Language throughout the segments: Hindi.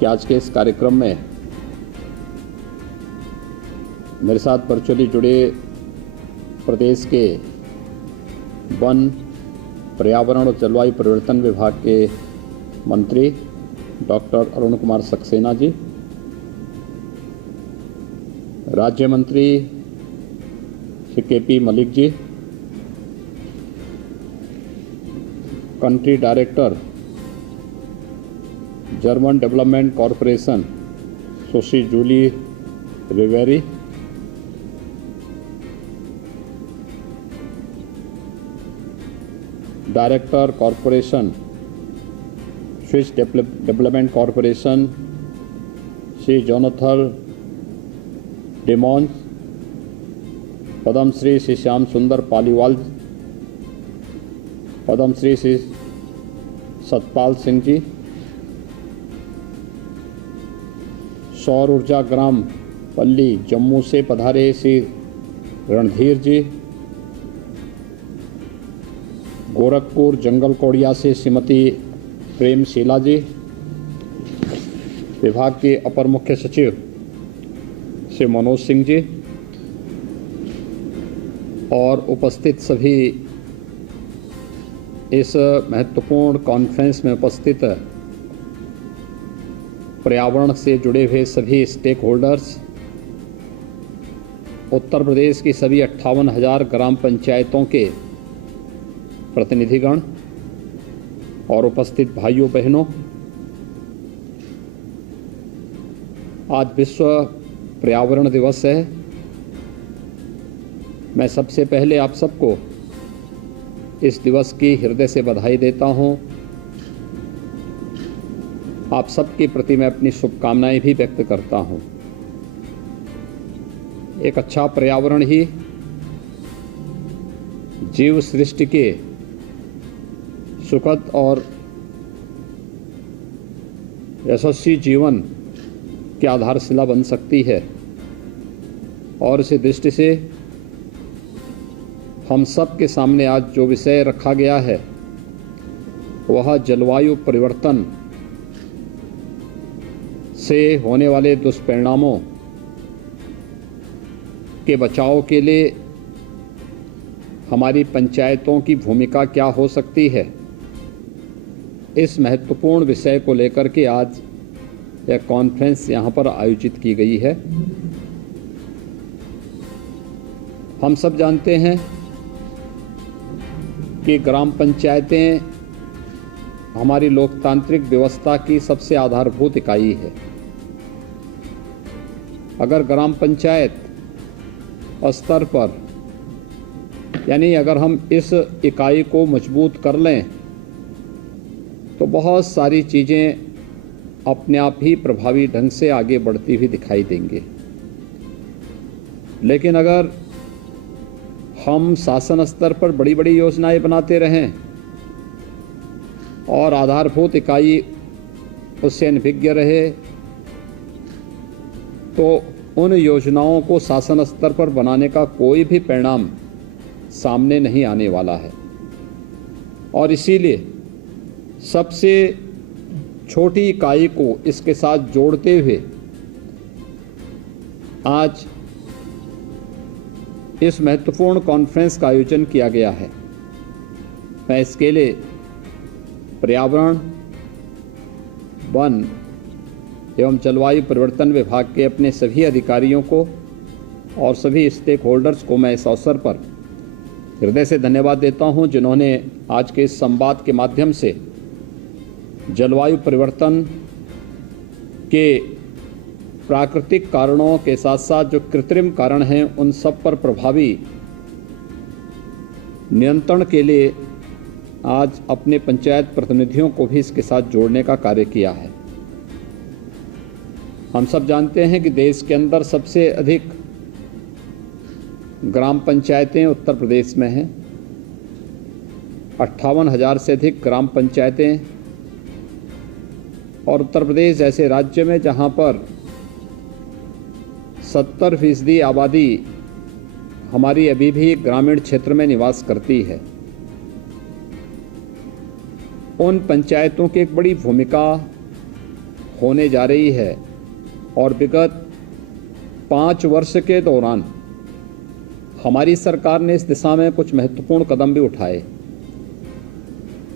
कि आज के इस कार्यक्रम में मेरे साथ वर्चुअली जुड़े प्रदेश के वन, पर्यावरण और जलवायु परिवर्तन विभाग के मंत्री डॉक्टर अरुण कुमार सक्सेना जी, राज्य मंत्री Shri K P. Malik ji, country director German development corporation Sushri Julie Reviere, director corporation Swiss development corporation Shri Jonathan Demenge, Padmashri Shri Shyam Sundar Paliwal, Padmashri Shri Satpal Singh ji, सौर ऊर्जा ग्राम पल्ली जम्मू से पधारे श्री रणधीर जी, गोरखपुर जंगल कोड़िया से श्रीमती प्रेमशीला जी, विभाग के अपर मुख्य सचिव श्री मनोज सिंह जी और उपस्थित सभी इस महत्वपूर्ण कॉन्फ्रेंस में उपस्थित पर्यावरण से जुड़े हुए सभी स्टेक होल्डर्स, उत्तर प्रदेश की सभी 58,000 ग्राम पंचायतों के प्रतिनिधिगण और उपस्थित भाइयों बहनों, आज विश्व पर्यावरण दिवस है। मैं सबसे पहले आप सबको इस दिवस की हृदय से बधाई देता हूं। आप सबके प्रति मैं अपनी शुभकामनाएं भी व्यक्त करता हूं। एक अच्छा पर्यावरण ही जीव सृष्टि के सुखद और यशस्वी जीवन की आधारशिला बन सकती है और इसी दृष्टि से हम सब के सामने आज जो विषय रखा गया है वह जलवायु परिवर्तन से होने वाले दुष्परिणामों के बचाव के लिए हमारी पंचायतों की भूमिका क्या हो सकती है, इस महत्वपूर्ण विषय को लेकर के आज यह कॉन्फ्रेंस यहाँ पर आयोजित की गई है। हम सब जानते हैं कि ग्राम पंचायतें हमारी लोकतांत्रिक व्यवस्था की सबसे आधारभूत इकाई है। अगर ग्राम पंचायत स्तर पर यानी अगर हम इस इकाई को मजबूत कर लें तो बहुत सारी चीज़ें अपने आप ही प्रभावी ढंग से आगे बढ़ती हुई दिखाई देंगे। लेकिन अगर हम शासन स्तर पर बड़ी बड़ी योजनाएं बनाते रहें और आधारभूत इकाई उससे अनभिज्ञ रहे तो उन योजनाओं को शासन स्तर पर बनाने का कोई भी परिणाम सामने नहीं आने वाला है। और इसीलिए सबसे छोटी इकाई को इसके साथ जोड़ते हुए आज इस महत्वपूर्ण कॉन्फ्रेंस का आयोजन किया गया है। मैं इसके लिए पर्यावरण, वन एवं जलवायु परिवर्तन विभाग के अपने सभी अधिकारियों को और सभी स्टेक होल्डर्स को मैं इस अवसर पर हृदय से धन्यवाद देता हूं, जिन्होंने आज के इस संवाद के माध्यम से जलवायु परिवर्तन के प्राकृतिक कारणों के साथ साथ जो कृत्रिम कारण हैं उन सब पर प्रभावी नियंत्रण के लिए आज अपने पंचायत प्रतिनिधियों को भी इसके साथ जोड़ने का कार्य किया है। हम सब जानते हैं कि देश के अंदर सबसे अधिक ग्राम पंचायतें उत्तर प्रदेश में हैं। 58,000 से अधिक ग्राम पंचायतें और उत्तर प्रदेश ऐसे राज्य में जहां पर 70% आबादी हमारी अभी भी ग्रामीण क्षेत्र में निवास करती है। उन पंचायतों की एक बड़ी भूमिका होने जा रही है और विगत 5 वर्ष के दौरान हमारी सरकार ने इस दिशा में कुछ महत्वपूर्ण कदम भी उठाए।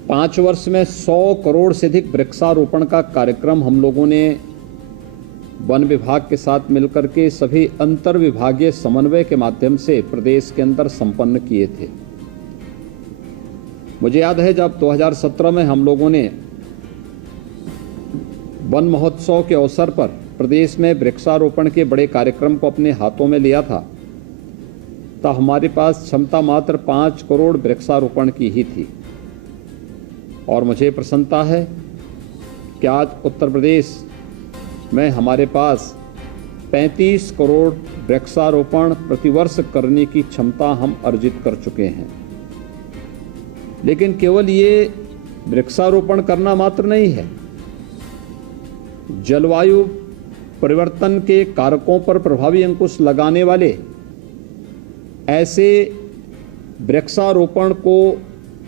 5 वर्ष में 100 करोड़ से अधिक वृक्षारोपण का कार्यक्रम हम लोगों ने वन विभाग के साथ मिलकर के सभी अंतर विभागीय समन्वय के माध्यम से प्रदेश के अंदर संपन्न किए थे। मुझे याद है जब 2017 में हम लोगों ने वन महोत्सव के अवसर पर प्रदेश में वृक्षारोपण के बड़े कार्यक्रम को अपने हाथों में लिया था, तो हमारे पास क्षमता मात्र 5 करोड़ वृक्षारोपण की ही थी। और मुझे प्रसन्नता है कि आज उत्तर प्रदेश में हमारे पास 35 करोड़ वृक्षारोपण प्रतिवर्ष करने की क्षमता हम अर्जित कर चुके हैं। लेकिन केवल ये वृक्षारोपण करना मात्र नहीं है, जलवायु परिवर्तन के कारकों पर प्रभावी अंकुश लगाने वाले ऐसे वृक्षारोपण को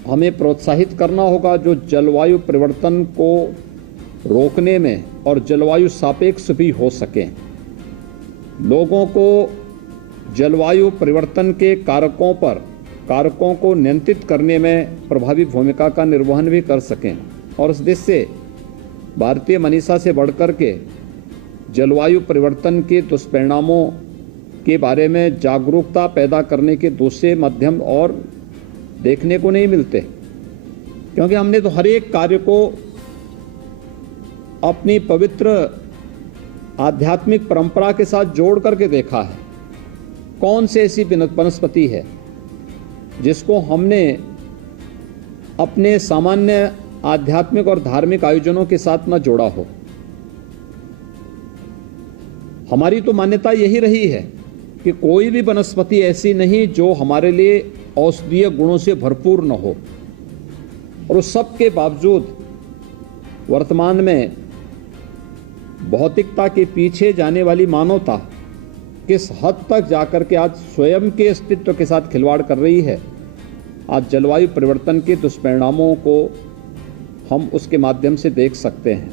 हमें प्रोत्साहित करना होगा जो जलवायु परिवर्तन को रोकने में और जलवायु सापेक्ष भी हो सके। लोगों को जलवायु परिवर्तन के कारकों को नियंत्रित करने में प्रभावी भूमिका का निर्वहन भी कर सकें और इस देश से भारतीय मनीषा से बढ़कर के जलवायु परिवर्तन के दुष्परिणामों के बारे में जागरूकता पैदा करने के दूसरे माध्यम और देखने को नहीं मिलते, क्योंकि हमने तो हर एक कार्य को अपनी पवित्र आध्यात्मिक परंपरा के साथ जोड़ करके देखा है। कौन सी ऐसी वनस्पति है जिसको हमने अपने सामान्य आध्यात्मिक और धार्मिक आयोजनों के साथ न जोड़ा हो। हमारी तो मान्यता यही रही है कि कोई भी वनस्पति ऐसी नहीं जो हमारे लिए औषधीय गुणों से भरपूर न हो। और उस सब के बावजूद वर्तमान में भौतिकता के पीछे जाने वाली मानवता किस हद तक जाकर के आज स्वयं के अस्तित्व के साथ खिलवाड़ कर रही है। आज जलवायु परिवर्तन के दुष्परिणामों को हम उसके माध्यम से देख सकते हैं।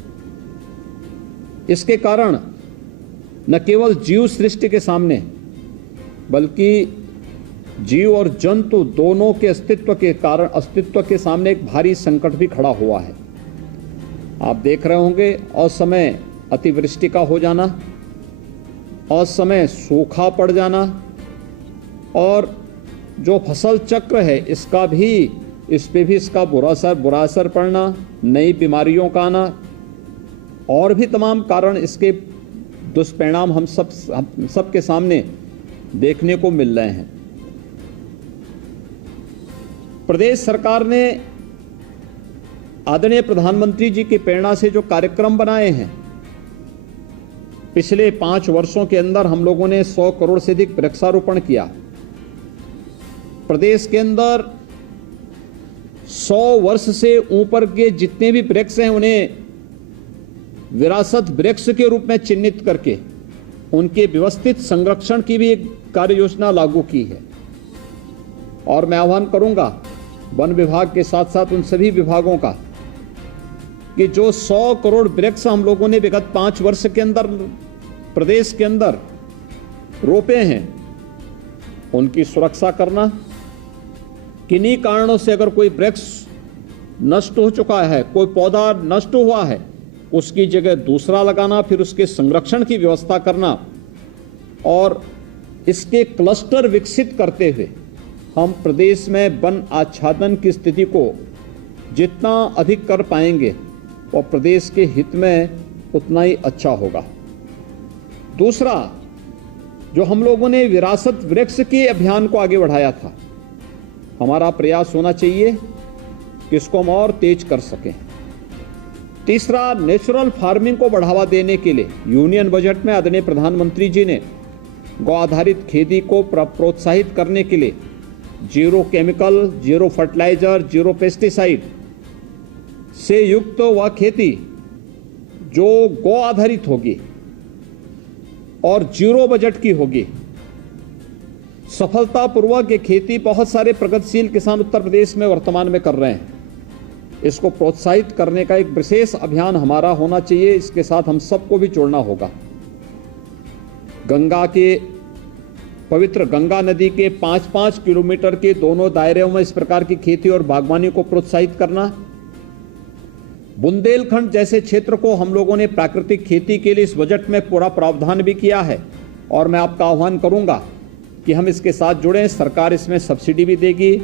इसके कारण न केवल जीव सृष्टि के सामने बल्कि जीव और जंतु दोनों के अस्तित्व के सामने एक भारी संकट भी खड़ा हुआ है। आप देख रहे होंगे असमय अतिवृष्टि का हो जाना, असमय सूखा पड़ जाना और जो फसल चक्र है इस पे भी इसका बुरा असर पड़ना, नई बीमारियों का आना और भी तमाम कारण इसके दुष्परिणाम हम सब के सामने देखने को मिल रहे हैं। प्रदेश सरकार ने आदरणीय प्रधानमंत्री जी की प्रेरणा से जो कार्यक्रम बनाए हैं, पिछले 5 वर्षों के अंदर हम लोगों ने 100 करोड़ से अधिक वृक्षारोपण किया। प्रदेश के अंदर 100 वर्ष से ऊपर के जितने भी वृक्ष हैं उन्हें विरासत वृक्ष के रूप में चिन्हित करके उनके व्यवस्थित संरक्षण की भी एक कार्य योजना लागू की है। और मैं आह्वान करूंगा वन विभाग के साथ साथ उन सभी विभागों का कि जो 100 करोड़ वृक्ष हम लोगों ने विगत 5 वर्ष के अंदर प्रदेश के अंदर रोपे हैं, उनकी सुरक्षा करना। किन्हीं कारणों से अगर कोई वृक्ष नष्ट हो चुका है, कोई पौधा नष्ट हुआ है, उसकी जगह दूसरा लगाना, फिर उसके संरक्षण की व्यवस्था करना और इसके क्लस्टर विकसित करते हुए हम प्रदेश में वन आच्छादन की स्थिति को जितना अधिक कर पाएंगे और प्रदेश के हित में उतना ही अच्छा होगा। दूसरा, जो हम लोगों ने विरासत वृक्ष के अभियान को आगे बढ़ाया था, हमारा प्रयास होना चाहिए कि इसको हम और तेज कर सकें। तीसरा, नेचुरल फार्मिंग को बढ़ावा देने के लिए यूनियन बजट में आदरणीय प्रधानमंत्री जी ने गौ आधारित खेती को प्रोत्साहित करने के लिए zero chemical, zero fertiliser, zero pesticide से युक्त वह खेती जो गौ आधारित होगी और जीरो बजट की होगी, सफलतापूर्वक ये खेती बहुत सारे प्रगतिशील किसान उत्तर प्रदेश में वर्तमान में कर रहे हैं। इसको प्रोत्साहित करने का एक विशेष अभियान हमारा होना चाहिए। इसके साथ हम सबको भी जोड़ना होगा। गंगा के पवित्र गंगा नदी के 5-5 किलोमीटर के दोनों दायरों में इस प्रकार की खेती और बागवानी को प्रोत्साहित करना। बुंदेलखंड जैसे क्षेत्र को हम लोगों ने प्राकृतिक खेती के लिए इस बजट में पूरा प्रावधान भी किया है और मैं आपका आह्वान करूंगा कि हम इसके साथ जुड़ें। सरकार इसमें सब्सिडी भी देगी।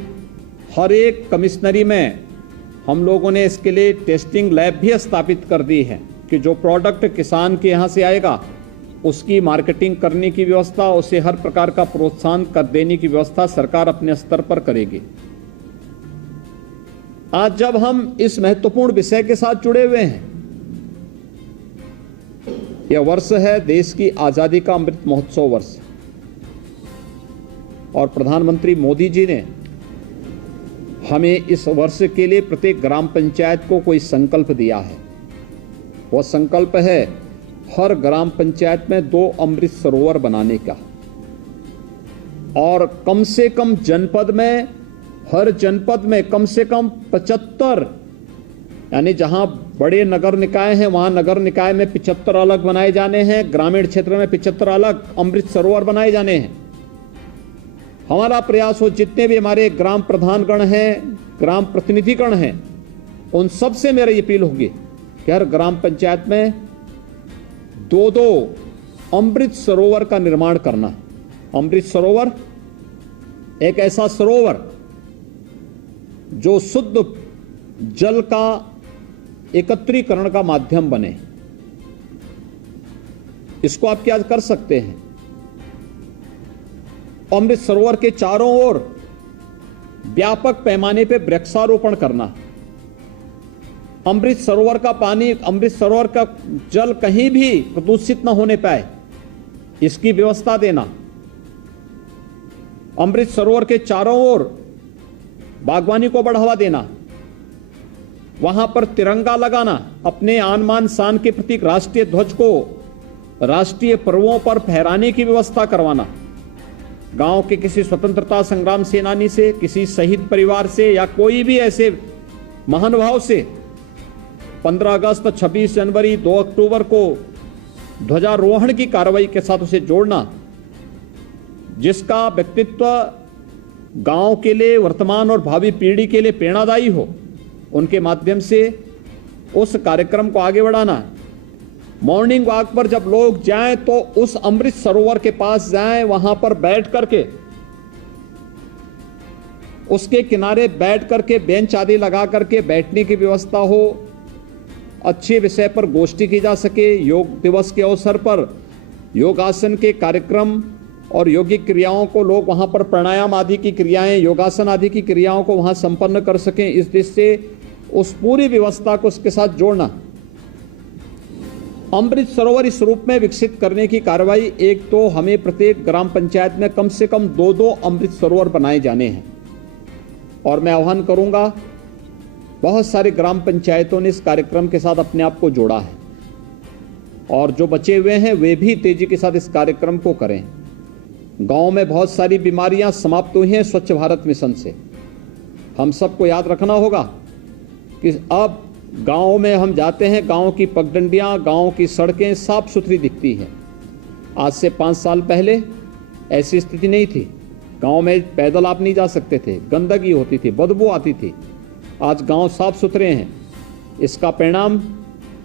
हर एक कमिश्नरी में हम लोगों ने इसके लिए टेस्टिंग लैब भी स्थापित कर दी है कि जो प्रोडक्ट किसान के यहाँ से आएगा उसकी मार्केटिंग करने की व्यवस्था, उसे हर प्रकार का प्रोत्साहन कर देने की व्यवस्था सरकार अपने स्तर पर करेगी। आज जब हम इस महत्वपूर्ण विषय के साथ जुड़े हुए हैं, यह वर्ष है देश की आजादी का अमृत महोत्सव वर्ष और प्रधानमंत्री मोदी जी ने हमें इस वर्ष के लिए प्रत्येक ग्राम पंचायत को कोई संकल्प दिया है। वह संकल्प है हर ग्राम पंचायत में 2 अमृत सरोवर बनाने का और कम से कम जनपद में, हर जनपद में कम से कम 75, यानी जहां बड़े नगर निकाय हैं वहां नगर निकाय में 75 अलग बनाए जाने हैं, ग्रामीण क्षेत्र में 75 अलग अमृत सरोवर बनाए जाने हैं। हमारा प्रयास हो जितने भी हमारे ग्राम प्रधानगण हैं, ग्राम प्रतिनिधिगण हैं, उन सब से मेरी अपील होगी कि हर ग्राम पंचायत में 2-2 अमृत सरोवर का निर्माण करना। अमृत सरोवर एक ऐसा सरोवर जो शुद्ध जल का एकत्रीकरण का माध्यम बने। इसको आप क्या कर सकते हैं? अमृत सरोवर के चारों ओर व्यापक पैमाने पर वृक्षारोपण करना। अमृत सरोवर का पानी, अमृत सरोवर का जल कहीं भी प्रदूषित न होने पाए, इसकी व्यवस्था देना। अमृत सरोवर के चारों ओर बागवानी को बढ़ावा देना। वहां पर तिरंगा लगाना, अपने आन मान शान के प्रतीक राष्ट्रीय ध्वज को राष्ट्रीय पर्वों पर फहराने की व्यवस्था करवाना। गांव के किसी स्वतंत्रता संग्राम सेनानी से, किसी शहीद परिवार से या कोई भी ऐसे महानुभाव से 15 अगस्त, 26 जनवरी, 2 अक्टूबर को ध्वजारोहण की कार्रवाई के साथ उसे जोड़ना, जिसका व्यक्तित्व गांव के लिए, वर्तमान और भावी पीढ़ी के लिए प्रेरणादायी हो, उनके माध्यम से उस कार्यक्रम को आगे बढ़ाना। मॉर्निंग वॉक पर जब लोग जाएं तो उस अमृत सरोवर के पास जाएं, वहां पर बैठ करके, उसके किनारे बैठ करके बेंच आदि लगा करके बैठने की व्यवस्था हो। अच्छे विषय पर गोष्ठी की जा सके। योग दिवस के अवसर पर योगासन के कार्यक्रम और योगिक क्रियाओं को लोग वहां पर प्राणायाम आदि की क्रियाएं, योगासन आदि की क्रियाओं को वहां संपन्न कर सकें। इस दृष्टि से उस पूरी व्यवस्था को उसके साथ जोड़ना। अमृत सरोवर इस रूप में विकसित करने की कार्रवाई, एक तो हमें प्रत्येक ग्राम पंचायत में कम से कम 2-2 अमृत सरोवर बनाए जाने हैं और मैं आह्वान करूंगा, बहुत सारे ग्राम पंचायतों ने इस कार्यक्रम के साथ अपने आप को जोड़ा है और जो बचे हुए हैं वे भी तेजी के साथ इस कार्यक्रम को करें। गांव में बहुत सारी बीमारियां समाप्त हुई हैं स्वच्छ भारत मिशन से। हम सबको याद रखना होगा कि अब गांव में हम जाते हैं, गांव की पगडंडियां, गांव की सड़कें साफ सुथरी दिखती हैं। आज से 5 साल पहले ऐसी स्थिति नहीं थी। गांव में पैदल आप नहीं जा सकते थे, गंदगी होती थी, बदबू आती थी। आज गांव साफ सुथरे हैं। इसका परिणाम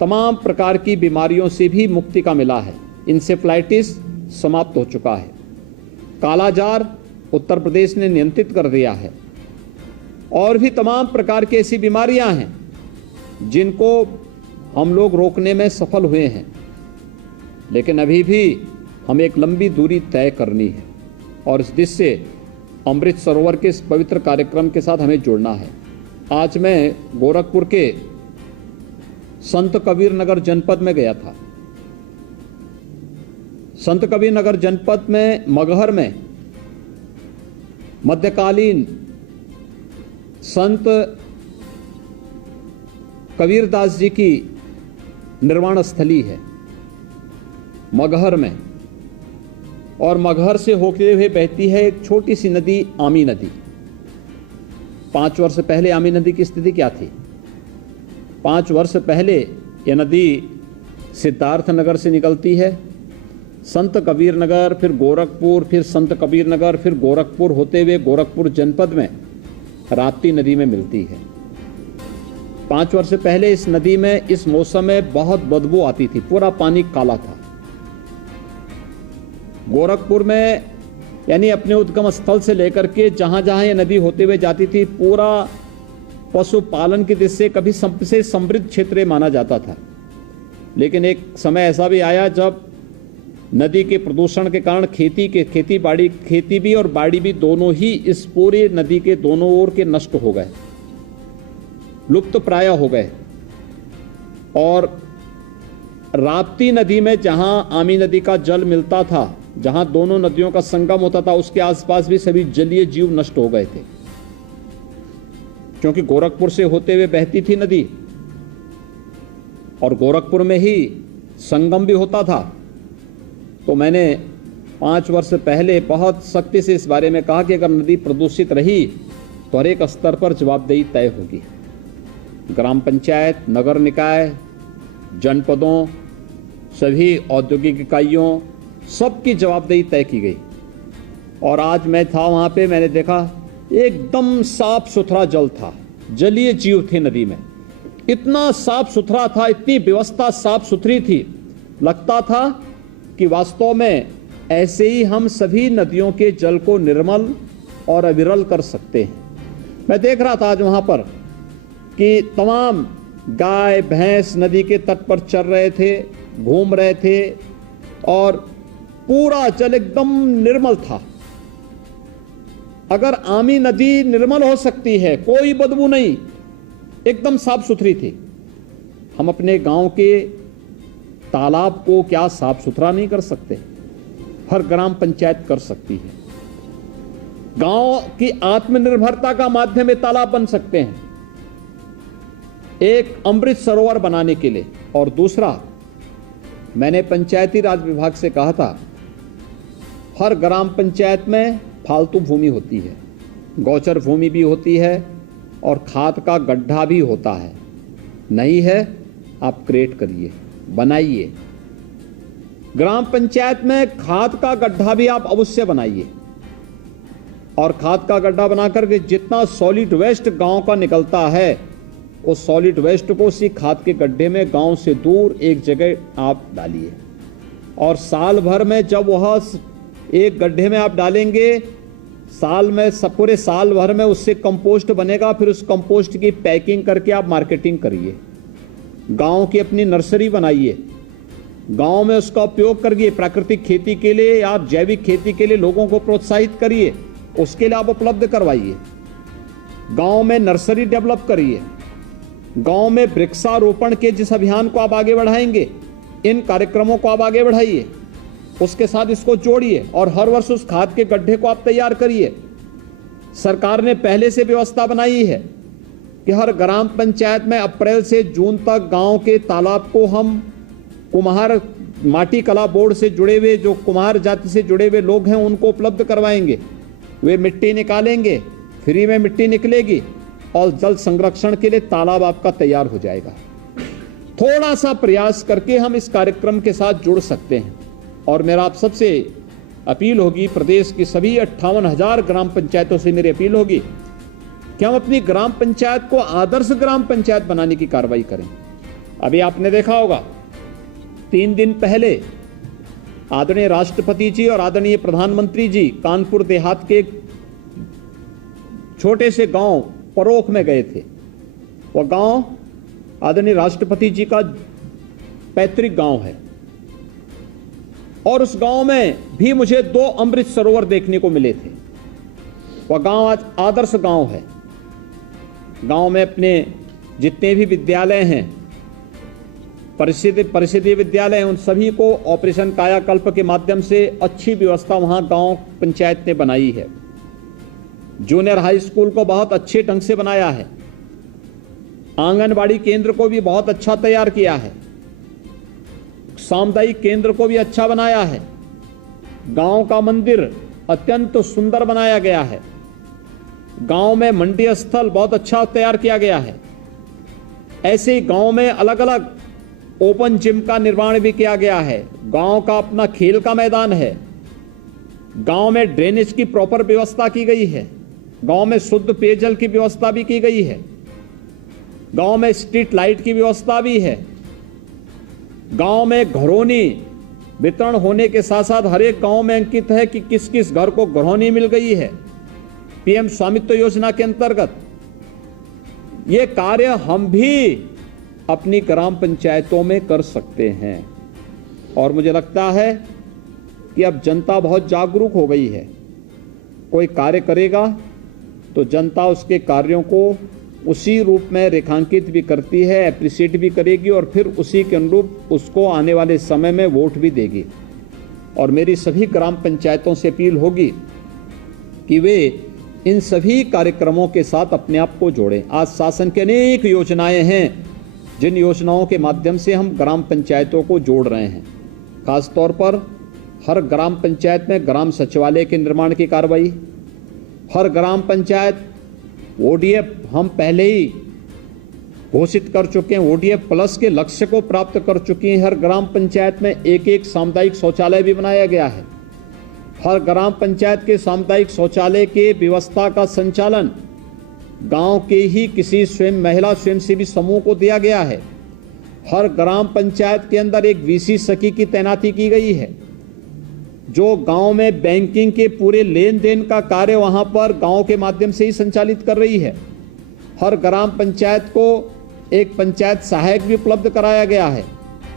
तमाम प्रकार की बीमारियों से भी मुक्ति का मिला है। इंसेफ्लाइटिस समाप्त हो चुका है। कालाजार उत्तर प्रदेश ने नियंत्रित कर दिया है और भी तमाम प्रकार की ऐसी बीमारियां हैं जिनको हम लोग रोकने में सफल हुए हैं, लेकिन अभी भी हमें एक लंबी दूरी तय करनी है और इस दृष्टि से अमृत सरोवर के इस पवित्र कार्यक्रम के साथ हमें जुड़ना है। आज मैं गोरखपुर के संत कबीर नगर जनपद में गया था। संत कबीर नगर जनपद में मगहर में मध्यकालीन संत कबीरदास जी की निर्वाण स्थली है मगहर में, और मगहर से होते हुए बहती है एक छोटी सी नदी, आमी नदी। 5 वर्ष पहले आमी नदी की स्थिति क्या थी? 5 वर्ष पहले ये नदी सिद्धार्थ नगर से निकलती है, संत कबीर नगर, फिर गोरखपुर, फिर संत कबीर नगर, फिर गोरखपुर होते हुए गोरखपुर जनपद में राप्ती नदी में मिलती है। 5 वर्ष पहले इस नदी में इस मौसम में बहुत बदबू आती थी, पूरा पानी काला था। गोरखपुर में यानी अपने उद्गम स्थल से लेकर के जहां जहां ये नदी होते हुए जाती थी, पूरा पशुपालन की दृष्टि से कभी सबसे समृद्ध क्षेत्र माना जाता था। लेकिन एक समय ऐसा भी आया जब नदी के प्रदूषण के कारण खेती भी और बाड़ी भी दोनों ही इस पूरे नदी के दोनों ओर के नष्ट हो गए, लुप्त प्राय हो गए। और राप्ती नदी में जहां आमी नदी का जल मिलता था, जहां दोनों नदियों का संगम होता था, उसके आसपास भी सभी जलीय जीव नष्ट हो गए थे, क्योंकि गोरखपुर से होते हुए बहती थी नदी और गोरखपुर में ही संगम भी होता था। तो मैंने 5 वर्ष पहले बहुत सख्ती से इस बारे में कहा कि अगर नदी प्रदूषित रही तो हर एक स्तर पर जवाबदेही तय होगी। ग्राम पंचायत, नगर निकाय, जनपदों, सभी औद्योगिक इकाइयों, सबकी जवाबदेही तय की गई। और आज मैं था वहां पे, मैंने देखा एकदम साफ सुथरा जल था, जलीय जीव थे नदी में, इतना साफ सुथरा था, इतनी व्यवस्था साफ सुथरी थी, लगता था कि वास्तव में ऐसे ही हम सभी नदियों के जल को निर्मल और अविरल कर सकते हैं। मैं देख रहा था आज वहां पर कि तमाम गाय भैंस नदी के तट पर चल रहे थे, घूम रहे थे और पूरा जल एकदम निर्मल था। अगर आमी नदी निर्मल हो सकती है, कोई बदबू नहीं, एकदम साफ सुथरी थी, हम अपने गांव के तालाब को क्या साफ सुथरा नहीं कर सकते? हर ग्राम पंचायत कर सकती है। गांव की आत्मनिर्भरता का माध्यम ये तालाब बन सकते हैं, एक अमृत सरोवर बनाने के लिए। और दूसरा, मैंने पंचायती राज विभाग से कहा था, हर ग्राम पंचायत में फालतू भूमि होती है, गौचर भूमि भी होती है और खाद का गड्ढा भी होता है। नहीं है, आप क्रिएट करिए, बनाइए। ग्राम पंचायत में खाद का गड्ढा भी आप अवश्य बनाइए और खाद का गड्ढा बनाकर के जितना सॉलिड वेस्ट गांव का निकलता है, उस सॉलिड वेस्ट को उसी खाद के गड्ढे में गांव से दूर एक जगह आप डालिए। और साल भर में जब वह एक गड्ढे में आप डालेंगे, साल में पूरे साल भर में उससे कंपोस्ट बनेगा, फिर उस कंपोस्ट की पैकिंग करके आप मार्केटिंग करिए। गांव की अपनी नर्सरी बनाइए, गांव में उसका उपयोग करिए। प्राकृतिक खेती के लिए, आप जैविक खेती के लिए लोगों को प्रोत्साहित करिए, उसके लिए आप उपलब्ध करवाइए। गांव में नर्सरी डेवलप करिए। गांव में वृक्षारोपण के जिस अभियान को आप आगे बढ़ाएंगे, इन कार्यक्रमों को आप आगे बढ़ाइए, उसके साथ इसको जोड़िए और हर वर्ष उस खाद के गड्ढे को आप तैयार करिए। सरकार ने पहले से व्यवस्था बनाई है कि हर ग्राम पंचायत में अप्रैल से जून तक गांव के तालाब को हम कुम्हार माटी कला बोर्ड से जुड़े हुए, जो कुम्हार जाति से जुड़े हुए लोग हैं, उनको उपलब्ध करवाएंगे। वे मिट्टी निकालेंगे, फ्री में मिट्टी निकलेगी और जल संरक्षण के लिए तालाब आपका तैयार हो जाएगा। थोड़ा सा प्रयास करके हम इस कार्यक्रम के साथ जुड़ सकते हैं। और मेरा आप सबसे अपील होगी, प्रदेश की सभी 58,000 ग्राम पंचायतों से मेरी अपील होगी कि हम अपनी ग्राम पंचायत को आदर्श ग्राम पंचायत बनाने की कार्रवाई करें। अभी आपने देखा होगा, 3 दिन पहले आदरणीय राष्ट्रपति जी और आदरणीय प्रधानमंत्री जी कानपुर देहात के एक छोटे से गांव परोख में गए थे। वह गांव आदरणीय राष्ट्रपति जी का पैतृक गांव है और उस गांव में भी मुझे 2 अमृत सरोवर देखने को मिले थे। वह गांव आज आदर्श गांव है। गांव में अपने जितने भी विद्यालय हैं, परिषदीय विद्यालय हैं, उन सभी को ऑपरेशन कायाकल्प के माध्यम से अच्छी व्यवस्था वहां गांव पंचायत ने बनाई है। जूनियर हाई स्कूल को बहुत अच्छे ढंग से बनाया है। आंगनबाड़ी केंद्र को भी बहुत अच्छा तैयार किया है। सामुदायिक केंद्र को भी अच्छा बनाया है। गांव का मंदिर अत्यंत सुंदर बनाया गया है। गांव में मंडी स्थल बहुत अच्छा तैयार किया गया है। ऐसे ही गांव में अलग अलग ओपन जिम का निर्माण भी किया गया है। गांव का अपना खेल का मैदान है। गांव में ड्रेनेज की प्रॉपर व्यवस्था की गई है। गांव में शुद्ध पेयजल की व्यवस्था भी की गई है। गांव में स्ट्रीट लाइट की व्यवस्था भी है। गांव में घरौनी वितरण होने के साथ साथ हर एक गांव में अंकित है कि किस किस घर को घरौनी मिल गई है पीएम स्वामित्व योजना के अंतर्गत। ये कार्य हम भी अपनी ग्राम पंचायतों में कर सकते हैं और मुझे लगता है कि अब जनता बहुत जागरूक हो गई है। कोई कार्य करेगा तो जनता उसके कार्यों को उसी रूप में रेखांकित भी करती है, एप्रिशिएट भी करेगी और फिर उसी के अनुरूप उसको आने वाले समय में वोट भी देगी। और मेरी सभी ग्राम पंचायतों से अपील होगी कि वे इन सभी कार्यक्रमों के साथ अपने आप को जोड़ें। आज शासन की अनेक योजनाएं हैं जिन योजनाओं के माध्यम से हम ग्राम पंचायतों को जोड़ रहे हैं। खासतौर पर हर ग्राम पंचायत में ग्राम सचिवालय के निर्माण की कार्रवाई, हर ग्राम पंचायत ओडीएफ हम पहले ही घोषित कर चुके हैं, ओडीएफ प्लस के लक्ष्य को प्राप्त कर चुकी हैं। हर ग्राम पंचायत में एक एक सामुदायिक शौचालय भी बनाया गया है। हर ग्राम पंचायत के सामुदायिक शौचालय के व्यवस्था का संचालन गांव के ही किसी स्वयं महिला स्वयंसेवी समूह को दिया गया है। हर ग्राम पंचायत के अंदर एक वीसी सखी की तैनाती की गई है जो गांव में बैंकिंग के पूरे लेन देन का कार्य वहां पर गांव के माध्यम से ही संचालित कर रही है। हर ग्राम पंचायत को एक पंचायत सहायक भी उपलब्ध कराया गया है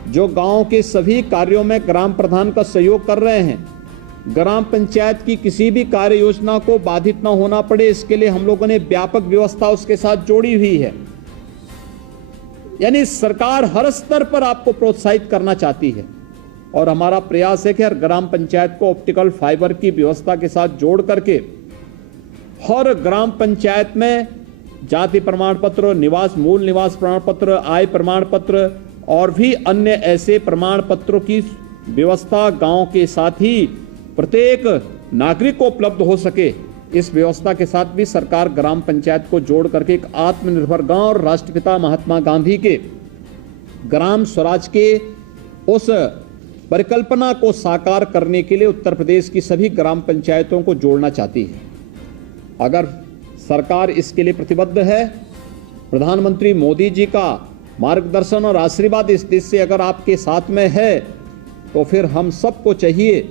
जो गांव के सभी कार्यों में ग्राम प्रधान का सहयोग कर रहे हैं। ग्राम पंचायत की किसी भी कार्य योजना को बाधित न होना पड़े, इसके लिए हम लोगों ने व्यापक व्यवस्था उसके साथ जोड़ी हुई है। यानी सरकार हर स्तर पर आपको प्रोत्साहित करना चाहती है और हमारा प्रयास है कि हर ग्राम पंचायत को ऑप्टिकल फाइबर की व्यवस्था के साथ जोड़ करके हर ग्राम पंचायत में जाति प्रमाण पत्र, मूल निवास प्रमाण पत्र, आय प्रमाण पत्र और भी अन्य ऐसे प्रमाण पत्रों की व्यवस्था गांव के साथ ही प्रत्येक नागरिक को उपलब्ध हो सके। इस व्यवस्था के साथ भी सरकार ग्राम पंचायत को जोड़ करके एक आत्मनिर्भर गांव और राष्ट्रपिता महात्मा गांधी के ग्राम स्वराज के उस परिकल्पना को साकार करने के लिए उत्तर प्रदेश की सभी ग्राम पंचायतों को जोड़ना चाहती है। अगर सरकार इसके लिए प्रतिबद्ध है, प्रधानमंत्री मोदी जी का मार्गदर्शन और आशीर्वाद इस देश से अगर आपके साथ में है, तो फिर हम सबको चाहिए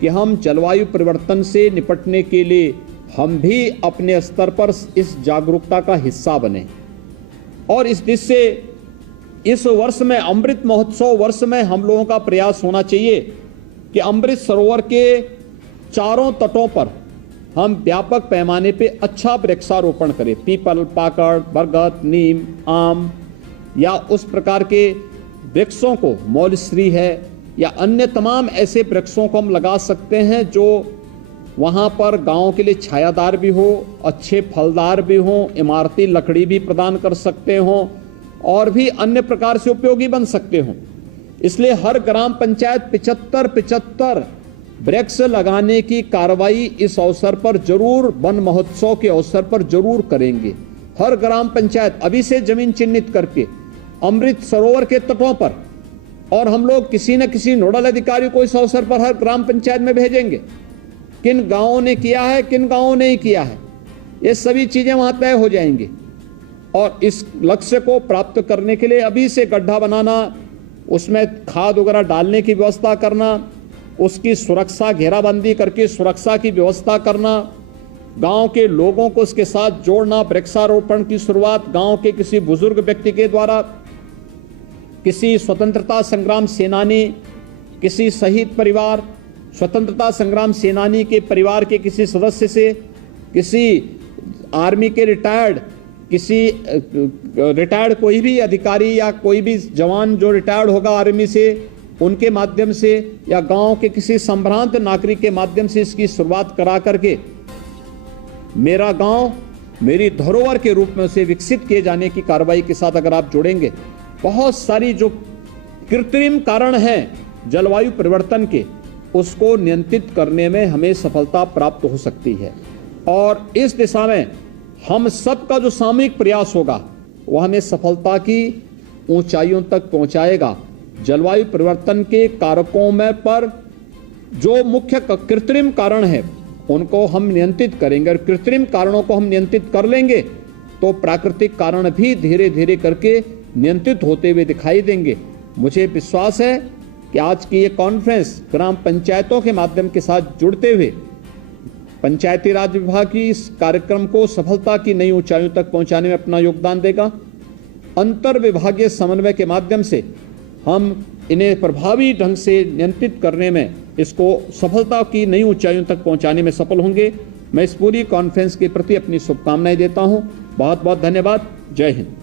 कि हम जलवायु परिवर्तन से निपटने के लिए हम भी अपने स्तर पर इस जागरूकता का हिस्सा बने। और इस दिश से इस वर्ष में अमृत महोत्सव वर्ष में हम लोगों का प्रयास होना चाहिए कि अमृत सरोवर के चारों तटों पर हम व्यापक पैमाने पे अच्छा वृक्षारोपण करें। पीपल, पाकड़, बरगद, नीम, आम या उस प्रकार के वृक्षों को, मौलश्री है या अन्य तमाम ऐसे वृक्षों को हम लगा सकते हैं जो वहाँ पर गांव के लिए छायादार भी हो, अच्छे फलदार भी हों, इमारती लकड़ी भी प्रदान कर सकते हों और भी अन्य प्रकार से उपयोगी बन सकते हों। इसलिए हर ग्राम पंचायत 75 वृक्ष लगाने की कार्रवाई इस अवसर पर जरूर, वन महोत्सव के अवसर पर जरूर करेंगे। हर ग्राम पंचायत अभी से जमीन चिन्हित करके अमृत सरोवर के तटों पर, और हम लोग किसी न किसी नोडल अधिकारी को इस अवसर पर हर ग्राम पंचायत में भेजेंगे। किन गांवों ने किया है, किन गांवों ने नहीं किया है, ये सभी चीजें वहां तय हो जाएंगी। और इस लक्ष्य को प्राप्त करने के लिए अभी से गड्ढा बनाना, उसमें खाद वगैरह डालने की व्यवस्था करना, उसकी सुरक्षा, घेराबंदी करके सुरक्षा की व्यवस्था करना, गांव के लोगों को उसके साथ जोड़ना, वृक्षारोपण की शुरुआत गांव के किसी बुजुर्ग व्यक्ति के द्वारा, किसी स्वतंत्रता संग्राम सेनानी, किसी शहीद परिवार, स्वतंत्रता संग्राम सेनानी के परिवार के किसी सदस्य से, किसी आर्मी के रिटायर्ड कोई भी अधिकारी या कोई भी जवान जो रिटायर्ड होगा आर्मी से, उनके माध्यम से या गांव के किसी संभ्रांत नागरिक के माध्यम से इसकी शुरुआत करा करके मेरा गांव मेरी धरोहर के रूप में उसे विकसित किए जाने की कार्रवाई के साथ अगर आप जुड़ेंगे, बहुत सारी जो कृत्रिम कारण हैं जलवायु परिवर्तन के, उसको नियंत्रित करने में हमें सफलता प्राप्त हो सकती है। और इस दिशा में हम सबका जो सामूहिक प्रयास होगा, वह हमें सफलता की ऊंचाइयों तक पहुंचाएगा। जलवायु परिवर्तन के कारकों में पर जो मुख्य कृत्रिम कारण है उनको हम नियंत्रित करेंगे, और कृत्रिम कारणों को हम नियंत्रित कर लेंगे तो प्राकृतिक कारण भी धीरे धीरे करके नियंत्रित होते हुए दिखाई देंगे। मुझे विश्वास है कि आज की ये कॉन्फ्रेंस ग्राम पंचायतों के माध्यम के साथ जुड़ते हुए पंचायती राज विभाग की इस कार्यक्रम को सफलता की नई ऊंचाइयों तक पहुंचाने में अपना योगदान देगा। अंतर विभागीय समन्वय के माध्यम से हम इन्हें प्रभावी ढंग से नियंत्रित करने में, इसको सफलता की नई ऊंचाइयों तक पहुंचाने में सफल होंगे। मैं इस पूरी कॉन्फ्रेंस के प्रति अपनी शुभकामनाएं देता हूं। बहुत बहुत धन्यवाद। जय हिंद।